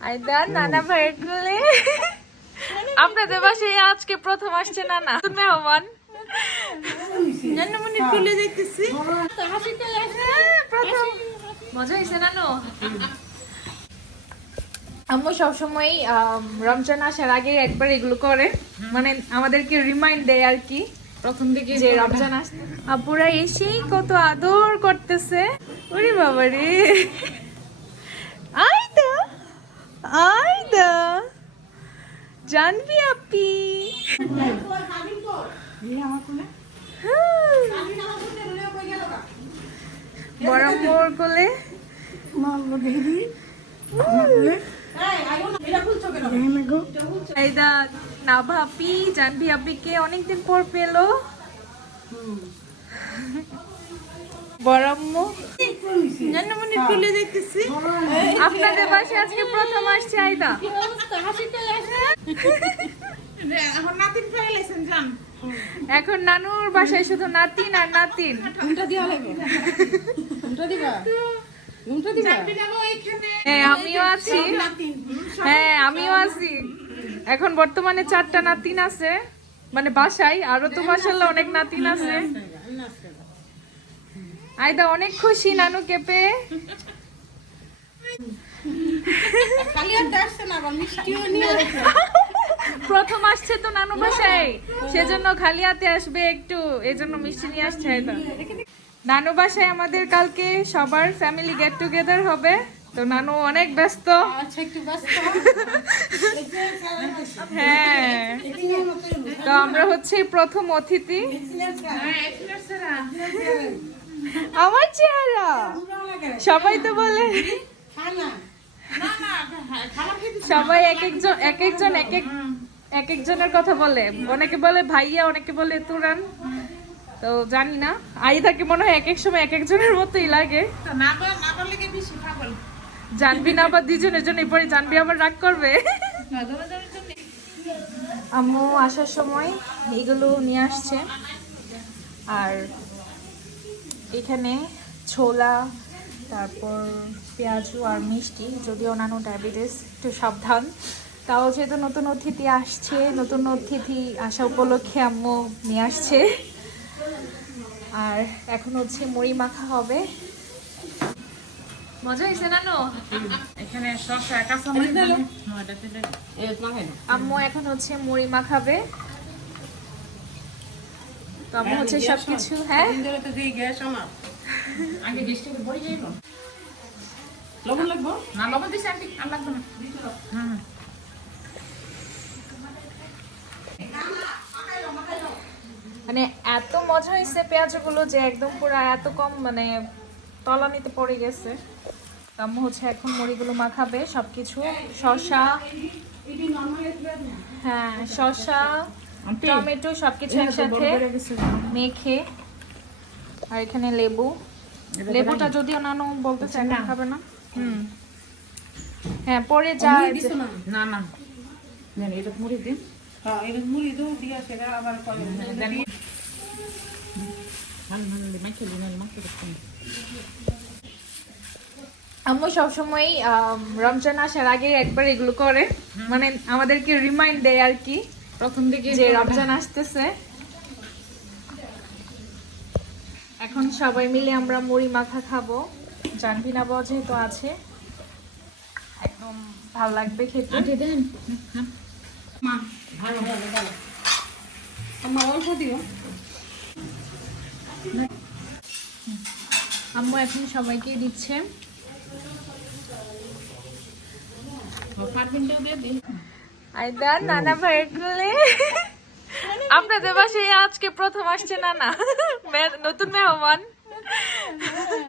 আইদা নানা ভাইয়ের কোলে আপনাদের বাসায় আজকে প্রথম আসছে নানা। মেহমান। নান্নামণি চলে যাইতেছি। হ্যাঁ, প্রথম। মজা হয়েছে নানো? আম্মু সবসময় রমজান আসার আগে একবার এগুলো করে। মানে আমাদেরকে রিমাইন্ড দেয় আর কি প্রথম দিকে যে রমজান আস আপুরা এসেই কত আদর করতেছে। ওরে বাবা রে আইদা আইদা জানবি আপি বরাম্বর কোলে। আইদা নাভা আপি জানবি আপিকে অনেকদিন পর পেল। বরাম্মু। নান্নামণি চলে যাইতেছি আপনাদের বাসায় আজকে প্রথম আসছে আইদা এখন নাতিন নানুর বাসায় শুধু নাতিন আর নাতিন। দিয়া লাগবে। দিবা? এখানে। হ্যাঁ আমিও আছি। হ্যাঁ আমিও আছি। এখন বর্তমানে চারটা নাতিন আছে। মানে বাসায় আরও তো মাসাল্লাহ অনেক নাতিন আছে। আইদা অনেক খুশি নানুকে পেয়ে। খালি আর আসছে না আবার মিষ্টিও নিয়ে আসছে প্রথম আসছে তো নানু বাসায়। সেজন্য খালি হাতে আসবে একটু এজন্য মিষ্টি নিয়ে আসছে আইদা নানু বাসায় আমাদের কালকে সবার ফ্যামিলি গেট টুগেদার হবে। তো নানু অনেক আচ্ছা ব্যস্ত। হ্যাঁ। তো আমরা হচ্ছে প্রথম অতিথি। আমার চেহারা? সবাই তো বলে। সবাই এক একজন এক একজন, এক এক এক একজনের কথা বলে। অনেকে বলে ভাইয়া, অনেকে বলে তুরান। তো জানি না। আই আইদাকে মনে হয় এক এক সময় এক একজনের মতোই লাগে। জানবি না আবার দুজনের জন্য পরে জানবি আবার রাগ করবে। আম্মু আসার সময় এগুলো নিয়ে আসছে। আর এখানে ছোলা তারপর পেঁয়াজু আর মিষ্টি যদিও অন্যান্য ডায়াবেটিস একটু সাবধান। তাও যেহেতু নতুন অতিথি আসছে নতুন অতিথি আসা উপলক্ষে আম্মু নিয়ে আসছে। আর এখন হচ্ছে মুড়ি মাখা হবে। মজা হয়েছে নানু? এখানে না হয় না আম্মু এখন হচ্ছে মুড়ি মাখাবে। হচ্ছে হ্যাঁ ধরে তো দিয়ে গ্যাস আমার আগে বই যাইব লবণ লাগবো না লবণ দিছি আন্টি আর লাগবে না হ্যাঁ মানে এত মজা হয়েছে পেঁয়াজগুলো যে একদম পুরো এত কম মানে তলানিতে পড়ে গেছে আম্মু হচ্ছে এখন মুড়িগুলো মাখাবে সবকিছু শসা হ্যাঁ শসা টমেটো সবকিছু একসাথে মেখে আর এখানে লেবু। লেবুটা যদিও নানু বলতেছে এখন খাবে না। হুম। হ্যাঁ পরে যা না? না জানি এটা মুড়ি দিন হ্যাঁ এটা মুড়ি দাও দিয়া সেটা আবার কলে আম্মু সবসময় রমজান আসার আগে একবার এগুলো করে। মানে আমাদেরকে রিমাইন্ড দেয় আর কি। প্রথম দিকে যে রমজান আসতেছে। এখন সবাই মিলে আমরা মুড়ি মাখা খাব। জানবি না বাবা যেহেতু আছে একদম ভালো লাগবে খেতে। দেন। মা ভালো ভালো ভালো। আমার অল্প দিও। আম্মু এখন সবাইকে দিচ্ছে। পারবিনটাও দিয়ে দিন আইদা নানা ভাইয়ের আপনাদের বাসায় আজকে প্রথম আসছে নানা। নতুন মেহমান।